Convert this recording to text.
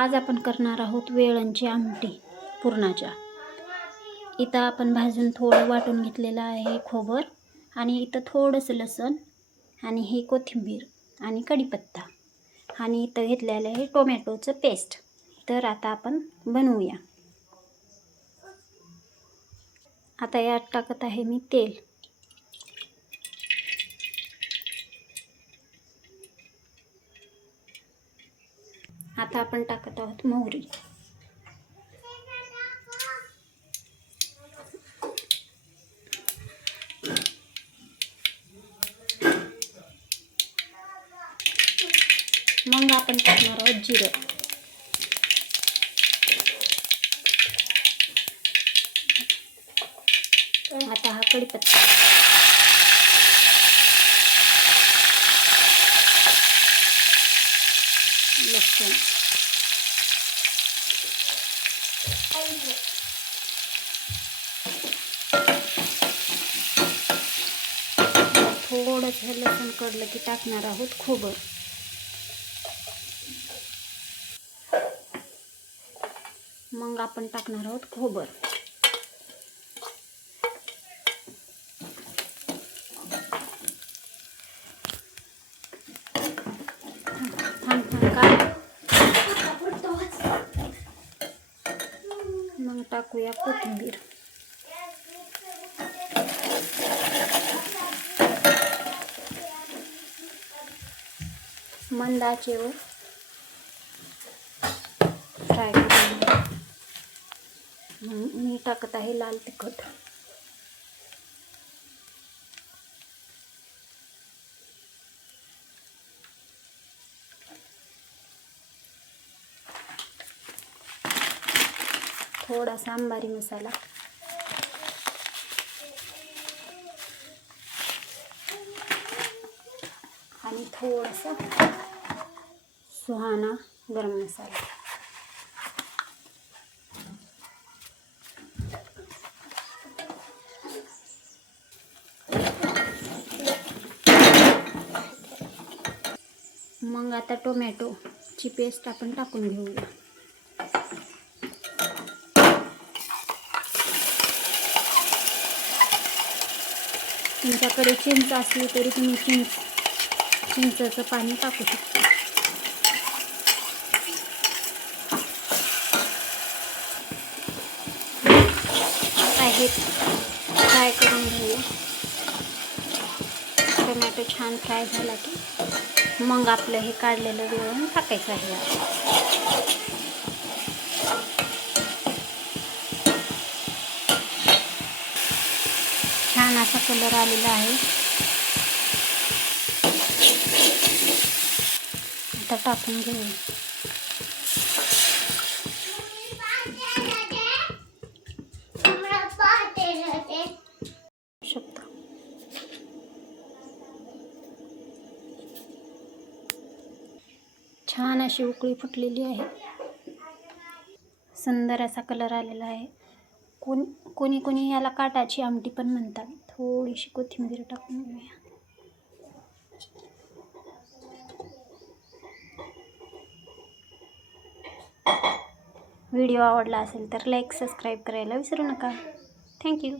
आज आपण करणार आहोत वेळणची आमटी पुरणाच्या। इथं आपण भाजून थोडं वाटून घेतलेलं आहे खोबर आणि इथं थोडंसं लसूण आणि ही कोथिंबीर आणि कढीपत्ता आणि इथं घेतलेलं आहे टोमॅटोचं पेस्ट। तर आता आपण बनवूया। आता यात टाकत आहे मी तेल। आता आपण टाकत आहोत मोहरी। मग आपण टाकणार आहोत जिरं। आता हा कढीपत्ता, लसूण, थोडंसं लसूण कडलं की टाकणार आहोत खोबर। मग आपण टाकणार आहोत खोबर। मग टाकूया कोथिंबीर। मंद आचेवर फ्राय करूया। मी टाकत आहे लाल तिखट। थोडासा अंबारी मसाला आणि थोडासा सुहाना गरम मसाला। मग आता टोमॅटोची पेस्ट आपण टाकून घेऊया। तुमच्याकडे चिंच असली तरी तुम्ही चिंचेचं पाणी टाकू शकता। आता हे फ्राय करून घेऊया। टोमॅटो छान फ्राय झाला की मग आपलं हे काढलेलं वेळण टाकायचं आहे। छान असा कलर आलेला आहे। आता टाकून घेऊ शकता। छान अशी उकळी फुटलेली आहे। सुंदर असा कलर आलेला आहे। कोणी याला काटाची आमटी पण म्हणतात। थोडीशी कोथिंबीर टाकून घेऊया। व्हिडिओ आवडला असेल तर लाईक सबस्क्राईब करायला विसरू नका। थँक्यू।